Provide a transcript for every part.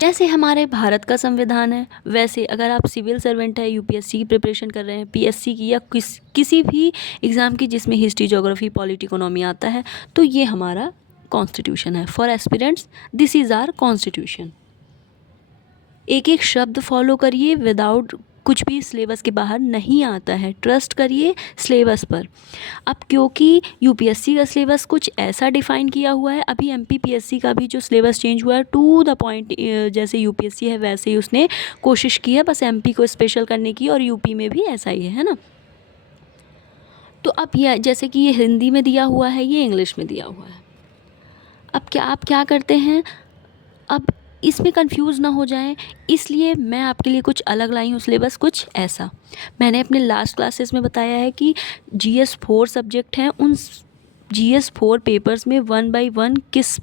जैसे हमारे भारत का संविधान है, वैसे अगर आप सिविल सर्वेंट है, यूपीएससी की प्रिपरेशन कर रहे हैं, पीएससी की, या किसी भी एग्ज़ाम की जिसमें हिस्ट्री, ज्योग्राफी, पॉलिटी, इकोनॉमी आता है, तो ये हमारा कॉन्स्टिट्यूशन है। For aspirants this is our constitution. एक एक शब्द फॉलो करिए, विदाउट कुछ भी सिलेबस के बाहर नहीं आता है, ट्रस्ट करिए सिलेबस पर। अब क्योंकि यूपीएससी का सिलेबस कुछ ऐसा डिफ़ाइन किया हुआ है, अभी एमपीपीएससी का भी जो सिलेबस चेंज हुआ है टू द पॉइंट, जैसे यूपीएससी है वैसे ही उसने कोशिश की है बस एमपी को स्पेशल करने की, और यूपी में भी ऐसा ही है ना। तो अब यह जैसे कि ये हिंदी में दिया हुआ है, ये इंग्लिश में दिया हुआ है। अब आप क्या करते हैं, अब इसमें कंफ्यूज ना हो जाएं, इसलिए मैं आपके लिए कुछ अलग लाई हूँ सिलेबस, कुछ ऐसा। मैंने अपने लास्ट क्लासेस में बताया है कि जीएस 4 सब्जेक्ट हैं, उन जीएस 4 पेपर्स में 1 बाय 1 किस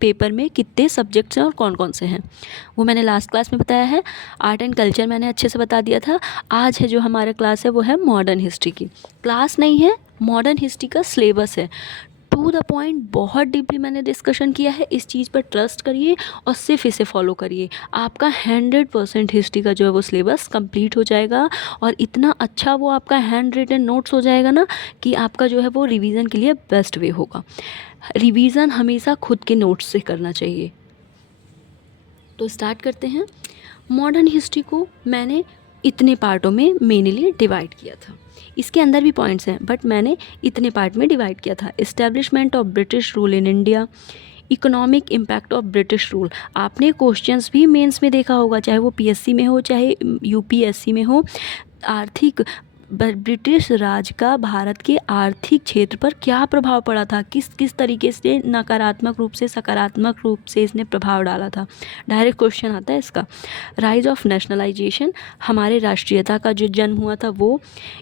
पेपर में कितने सब्जेक्ट्स हैं और कौन कौन से हैं, वो मैंने लास्ट क्लास में बताया है। आर्ट एंड कल्चर मैंने अच्छे से बता दिया था। आज है जो हमारा क्लास है वो है मॉडर्न हिस्ट्री की। क्लास नहीं है, मॉडर्न हिस्ट्री का सिलेबस है, टू द पॉइंट, बहुत डीपली मैंने डिस्कशन किया है। इस चीज़ पर ट्रस्ट करिए और सिर्फ इसे फॉलो करिए, आपका 100% हिस्ट्री का जो है वो सिलेबस कंप्लीट हो जाएगा, और इतना अच्छा वो आपका हैंड रिटन नोट्स हो जाएगा ना कि आपका जो है वो रिवीजन के लिए बेस्ट वे होगा। रिवीजन हमेशा खुद के नोट्स से करना चाहिए। तो स्टार्ट करते हैं। मॉडर्न हिस्ट्री को मैंने इतने पार्टों में मेनली डिवाइड किया था, इसके अंदर भी पॉइंट्स हैं बट मैंने इतने पार्ट में डिवाइड किया था। Establishment of British rule in India, economic impact of British rule. आपने क्वेश्चंस भी मेंस में देखा होगा, चाहे वो पीएससी में हो चाहे यूपीएससी में हो। आर्थिक ब्रिटिश राज का भारत के आर्थिक क्षेत्र पर क्या प्रभाव पड़ा था, किस किस तरीके से नकारात्मक रूप से सकारात्मक रूप से इसने प्रभाव डाला था, डायरेक्ट क्वेश्चन आता है इसका। राइज ऑफ नेशनलाइजेशन, हमारे राष्ट्रीयता का जो जन्म हुआ था वो।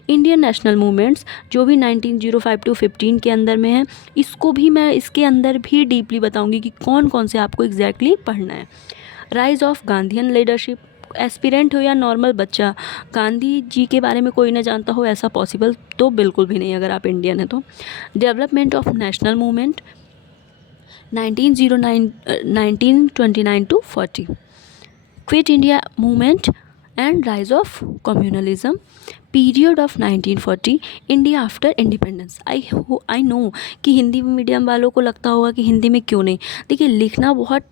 इंडियन नेशनल मूवमेंट्स जो भी 1905 to 15 के अंदर में है, इसको भी मैं इसके अंदर भी डीपली बताऊंगी कि कौन कौन से आपको एग्जैक्टली पढ़ना है। Rise of Gandhian leadership, aspirant हो या नॉर्मल बच्चा, गांधी जी के बारे में कोई ना जानता हो ऐसा पॉसिबल तो बिल्कुल भी नहीं अगर आप इंडियन हैं तो। Development of national movement 1929 to 40, quit India movement and rise of communalism, period of 1940, India after independence. I know कि हिंदी मीडियम वालों को लगता होगा कि हिंदी में क्यों नहीं। देखिए लिखना बहुत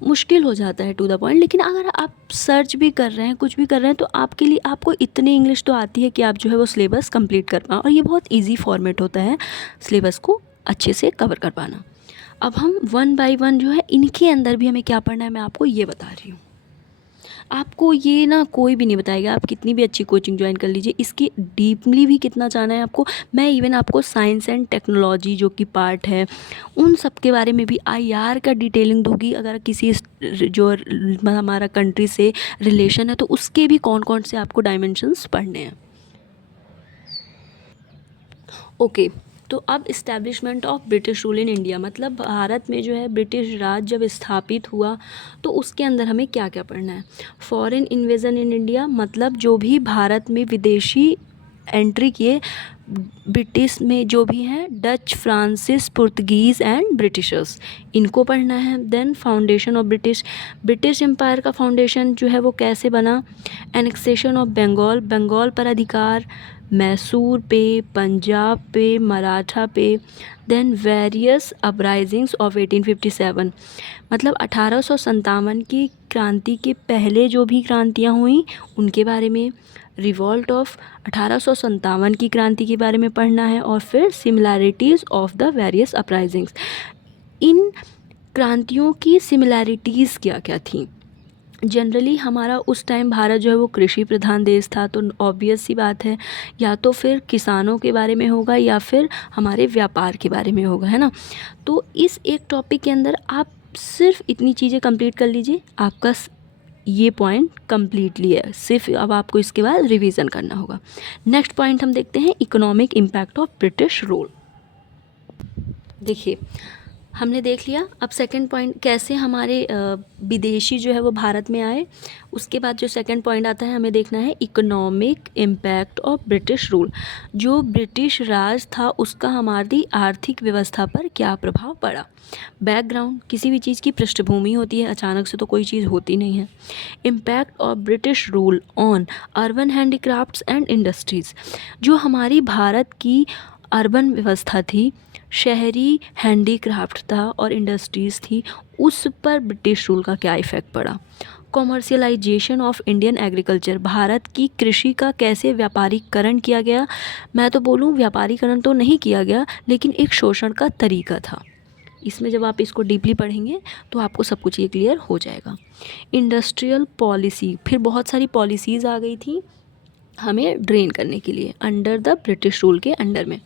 मुश्किल हो जाता है टू द पॉइंट, लेकिन अगर आप सर्च भी कर रहे हैं कुछ भी कर रहे हैं तो आपके लिए आपको इतनी इंग्लिश तो आती है कि आप जो है वो सिलेबस कंप्लीट कर पाएँ, और ये बहुत इजी फॉर्मेट होता है सिलेबस को अच्छे से कवर कर पाना। अब हम 1 बाय 1 जो है इनके अंदर भी हमें क्या पढ़ना है मैं आपको ये बता रही हूँ। आपको ये ना कोई भी नहीं बताएगा, आप कितनी भी अच्छी कोचिंग ज्वाइन कर लीजिए, इसकी डीपली भी कितना जाना है आपको। मैं इवन आपको साइंस एंड टेक्नोलॉजी जो कि पार्ट है उन सब के बारे में भी आईआर का डिटेलिंग दूंगी। अगर किसी जो हमारा कंट्री से रिलेशन है तो उसके भी कौन कौन से आपको डायमेंशंस पढ़ने हैं। ओके तो अब establishment of British rule in India, मतलब भारत में जो है ब्रिटिश राज जब स्थापित हुआ तो उसके अंदर हमें क्या क्या पढ़ना है। फॉरेन इन्वेजन इन इंडिया, मतलब जो भी भारत में विदेशी एंट्री किए ब्रिटिश में जो भी हैं, Dutch, French, Portuguese and Britishers, इनको पढ़ना है। Then foundation of British empire का फाउंडेशन जो है वो कैसे बना। एनेक्सेशन ऑफ बंगाल, बंगाल पर अधिकार, मैसूर पे, पंजाब पे, मराठा पे। देन वेरियस अपराइजिंग्स ऑफ 1857, मतलब 1857 की क्रांति के पहले जो भी क्रांतियाँ हुई उनके बारे में। रिवॉल्ट ऑफ 1857 की क्रांति के बारे में पढ़ना है, और फिर similarities of the various uprisings, इन क्रांतियों की सिमिलैरिटीज़ क्या क्या थी। जनरली हमारा उस टाइम भारत जो है वो कृषि प्रधान देश था, तो ऑब्वियस सी बात है या तो फिर किसानों के बारे में होगा या फिर हमारे व्यापार के बारे में होगा, है ना। तो इस एक टॉपिक के अंदर आप सिर्फ इतनी चीज़ें कंप्लीट कर लीजिए, आपका ये पॉइंट कंप्लीटली है। सिर्फ अब आपको इसके बाद रिवीजन करना होगा। नेक्स्ट पॉइंट हम देखते हैं, economic impact of British rule. देखिए हमने देख लिया। अब सेकंड पॉइंट, कैसे हमारे विदेशी जो है वो भारत में आए। उसके बाद जो सेकंड पॉइंट आता है, हमें देखना है economic impact of British rule. जो ब्रिटिश राज था उसका हमारी आर्थिक व्यवस्था पर क्या प्रभाव पड़ा। बैकग्राउंड, किसी भी चीज़ की पृष्ठभूमि होती है, अचानक से तो कोई चीज़ होती नहीं है। Impact of British rule on urban handicrafts and industries. जो हमारी भारत की अर्बन व्यवस्था थी, शहरी हैंडीक्राफ्ट था और इंडस्ट्रीज़ थी, उस पर ब्रिटिश रूल का क्या इफ़ेक्ट पड़ा। Commercialisation of Indian agriculture, Bharat की कृषि का कैसे व्यापारीकरण किया गया। मैं तो बोलूँ व्यापारीकरण तो नहीं किया गया, लेकिन एक शोषण का तरीका था। इसमें जब आप इसको डीपली पढ़ेंगे तो आपको सब कुछ ये क्लियर हो जाएगा। इंडस्ट्रियल पॉलिसी, फिर बहुत सारी पॉलिसीज़ आ गई थी हमें ड्रेन करने के लिए अंडर द ब्रिटिश रूल के अंडर में।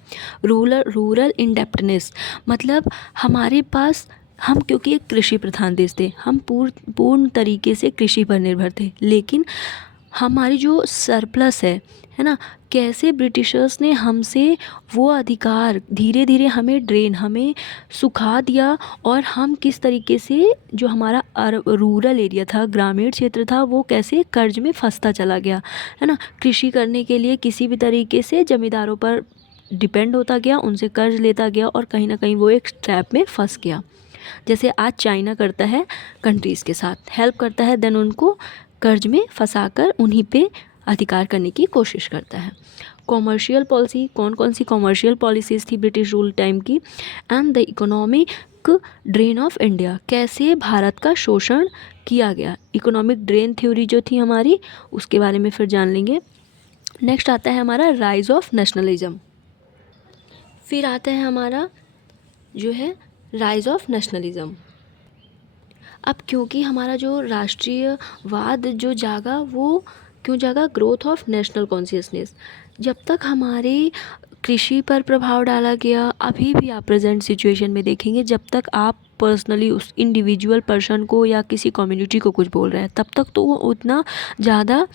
रूरल इंडेप्टनेस, मतलब हमारे पास, हम क्योंकि एक कृषि प्रधान देश थे, हम पूर्ण तरीके से कृषि पर निर्भर थे, लेकिन हमारी जो सरप्लस है ना, कैसे ब्रिटिशर्स ने हमसे वो अधिकार धीरे धीरे हमें सुखा दिया, और हम किस तरीके से जो हमारा रूरल एरिया था, ग्रामीण क्षेत्र था, वो कैसे कर्ज में फंसता चला गया, है ना। कृषि करने के लिए किसी भी तरीके से ज़मींदारों पर डिपेंड होता गया, उनसे कर्ज लेता गया, और कहीं ना कहीं वो एक ट्रैप में फंस गया। जैसे आज चाइना करता है कंट्रीज़ के साथ, हेल्प करता है, देन उनको कर्ज में फंसाकर उन्हीं पे अधिकार करने की कोशिश करता है। कॉमर्शियल पॉलिसी, कौन कौन सी कॉमर्शियल पॉलिसीज़ थी ब्रिटिश रूल टाइम की। And the economic drain of India, कैसे भारत का शोषण किया गया। इकोनॉमिक ड्रेन थ्योरी जो थी हमारी, उसके बारे में फिर जान लेंगे। नेक्स्ट आता है हमारा राइज ऑफ नेशनलिज्म। फिर आता है हमारा जो है राइज ऑफ नेशनलिज्म। अब क्योंकि हमारा जो राष्ट्रीयवाद जो जागा, वो क्यों जागा, ग्रोथ ऑफ नेशनल कॉन्शियसनेस। जब तक हमारे कृषि पर प्रभाव डाला गया, अभी भी आप प्रेजेंट सिचुएशन में देखेंगे, जब तक आप पर्सनली उस इंडिविजुअल पर्सन को या किसी कम्युनिटी को कुछ बोल रहे हैं, तब तक तो वो उतना ज़्यादा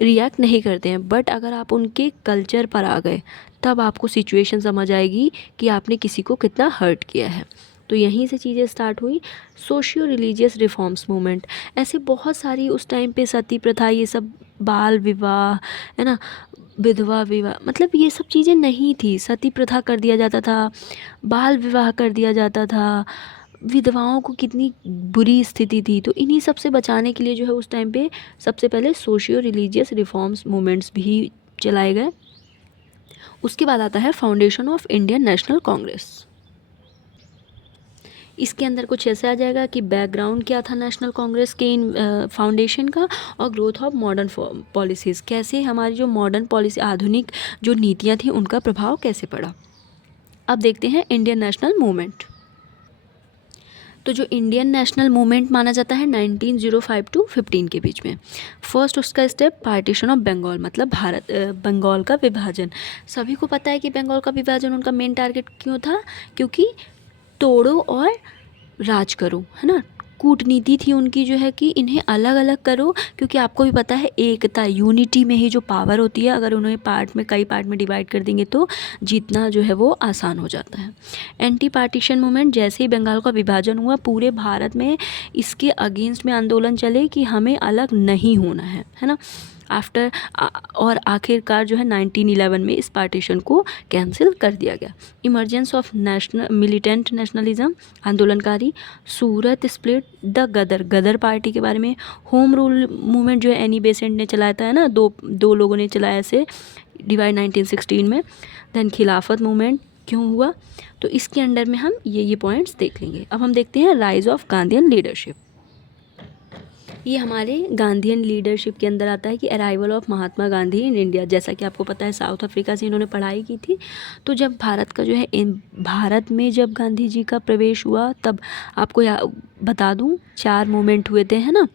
रिएक्ट नहीं करते हैं। बट अगर आप उनके कल्चर पर आ गए, तब आपको सिचुएशन समझ आएगी कि आपने किसी को कितना हर्ट किया है। तो यहीं से चीज़ें स्टार्ट हुई। सोशियो रिलीजियस रिफॉर्म्स मूवमेंट, ऐसे बहुत सारी उस टाइम पे सती प्रथा, ये सब, बाल विवाह, है ना, विधवा विवाह, मतलब ये सब चीज़ें नहीं थी। सती प्रथा कर दिया जाता था, बाल विवाह कर दिया जाता था, विधवाओं को कितनी बुरी स्थिति थी। तो इन्हीं सब से बचाने के लिए जो है उस टाइम पे सबसे पहले सोशियो रिलीजियस रिफॉर्म्स मूवमेंट्स भी चलाए गए। उसके बाद आता है foundation of Indian national Congress. इसके अंदर कुछ ऐसे आ जाएगा कि बैकग्राउंड क्या था नेशनल कांग्रेस के इन फाउंडेशन का, और ग्रोथ ऑफ मॉडर्न पॉलिसीज़, कैसे हमारी जो मॉडर्न पॉलिसी, आधुनिक जो नीतियाँ थी, उनका प्रभाव कैसे पड़ा। अब देखते हैं इंडियन नेशनल मूवमेंट। तो जो इंडियन नेशनल मूवमेंट माना जाता है 1905 टू 15 के बीच में। फर्स्ट उसका स्टेप पार्टीशन ऑफ बंगाल, मतलब बंगाल का विभाजन। सभी को पता है कि बंगाल का विभाजन उनका मेन टारगेट क्यों था, क्योंकि तोड़ो और राज करो, है ना। कूटनीति थी उनकी जो है कि इन्हें अलग अलग करो, क्योंकि आपको भी पता है एकता, यूनिटी में ही जो पावर होती है, अगर उन्हें कई पार्ट में डिवाइड कर देंगे तो जीतना जो है वो आसान हो जाता है। एंटी पार्टीशन मूवमेंट, जैसे ही बंगाल का विभाजन हुआ, पूरे भारत में इसके अगेंस्ट में आंदोलन चले कि हमें अलग नहीं होना है ना। और आखिरकार जो है 1911 में इस पार्टीशन को कैंसिल कर दिया गया। इमरजेंस ऑफ मिलिटेंट नेशनलिज्म, आंदोलनकारी। सूरत स्प्लिट, द गदर पार्टी के बारे में। होम रूल मूवमेंट जो है एनी बेसेंट ने चलाया था, है ना, दो लोगों ने चलाया इसे, डिवाइड 1916 में। देन खिलाफत मूवमेंट क्यों हुआ, तो इसके अंडर में हम ये पॉइंट्स देख लेंगे। अब हम देखते हैं राइज ऑफ गांधीयन लीडरशिप। ये हमारे गांधीयन लीडरशिप के अंदर आता है कि arrival of Mahatma Gandhi in India. जैसा कि आपको पता है, साउथ अफ्रीका से इन्होंने पढ़ाई की थी, तो जब भारत का जो है भारत में जब गांधी जी का प्रवेश हुआ, तब आपको बता दूं 4 मूवमेंट हुए थे, है ना,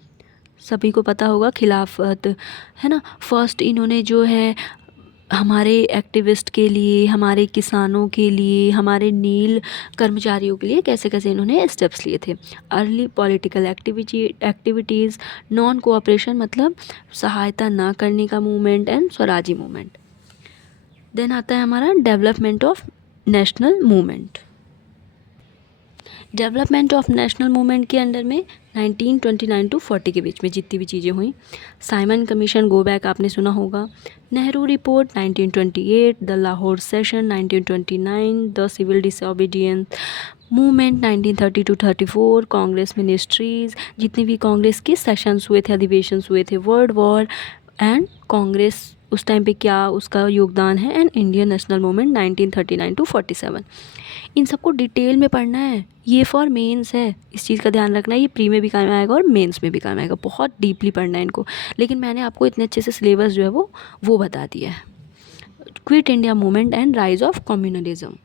सभी को पता होगा। खिलाफत, है ना, फर्स्ट इन्होंने जो है हमारे एक्टिविस्ट के लिए, हमारे किसानों के लिए, हमारे नील कर्मचारियों के लिए कैसे कैसे इन्होंने स्टेप्स लिए थे। Early political activities, non cooperation, मतलब सहायता ना करने का मूवमेंट, एंड स्वराजी मूवमेंट। देन आता है हमारा development of national movement. Development of national movement के अंडर में 1929 टू 40 के बीच में जितनी भी चीज़ें हुई। साइमन कमीशन गो बैक आपने सुना होगा। Nehru report 1928, the Lahore session 1929, the civil disobedience movement 1930 to 34, Congress ministries, जितने भी कांग्रेस के सेशंस हुए थे, अधिवेशन हुए थे, वर्ल्ड वॉर एंड कांग्रेस उस टाइम पे क्या उसका योगदान है, and Indian national movement 1939 to 47। इन सबको डिटेल में पढ़ना है, ये फॉर मेंस है, इस चीज़ का ध्यान रखना है। ये प्री में भी काम आएगा और मेंस में भी काम आएगा, बहुत डीपली पढ़ना है इनको। लेकिन मैंने आपको इतने अच्छे से सिलेबस जो है वो बता दिया है। Quit India movement and rise of communalism.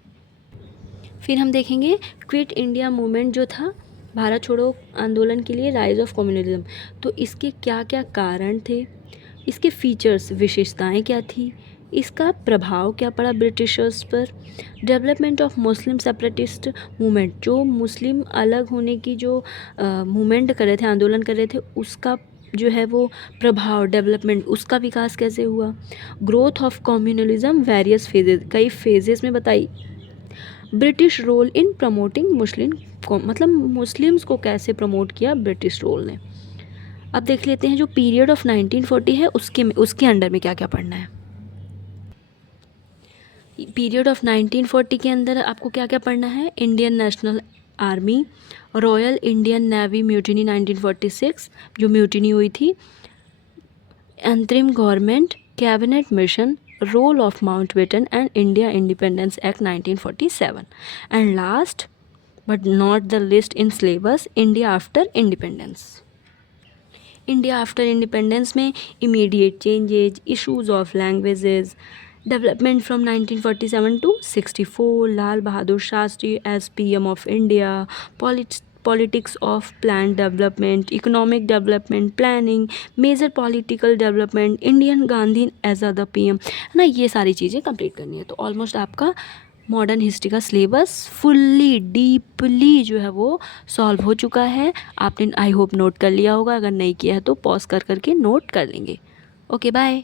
फिर हम देखेंगे क्विट इंडिया मूवमेंट जो था भारत छोड़ो आंदोलन के लिए, राइज ऑफ कम्युनलिज्म, तो इसके क्या क्या कारण थे, इसके फीचर्स विशेषताएं क्या थी, इसका प्रभाव क्या पड़ा ब्रिटिशर्स पर। Development of Muslim separatist movement, जो मुस्लिम अलग होने की जो मूवमेंट कर रहे थे, आंदोलन कर रहे थे, उसका जो है वो प्रभाव, डेवलपमेंट, उसका विकास कैसे हुआ। Growth of communalism various phases, कई फेजेस में बताई। ब्रिटिश रोल इन प्रमोटिंग मुस्लिम को, मतलब मुस्लिम्स को कैसे प्रमोट किया ब्रिटिश रोल ने। अब देख लेते हैं जो पीरियड ऑफ 1940 है उसके अंडर में क्या क्या पढ़ना है। पीरियड ऑफ 1940 के अंदर आपको क्या क्या पढ़ना है। Indian National Army, Royal Indian Navy mutiny 1946 जो म्यूटिनी हुई थी, अंतरिम government, cabinet mission, role of Mountbatten and India Independence Act 1947, and last but not the list in syllabus, India after independence. India after independence में immediate changes, issues of languages, development from 1947 to 64, Lal Bahadur Shastri as PM of India, politics of plan development, economic development planning, major political development, Indian Gandhi as the PM, है ना। ये सारी चीज़ें complete करनी है। तो almost आपका मॉडर्न हिस्ट्री का सिलेबस फुल्ली डीपली जो है वो सॉल्व हो चुका है। आपने आई होप नोट कर लिया होगा, अगर नहीं किया है तो पॉज कर करके नोट कर लेंगे। Okay bye.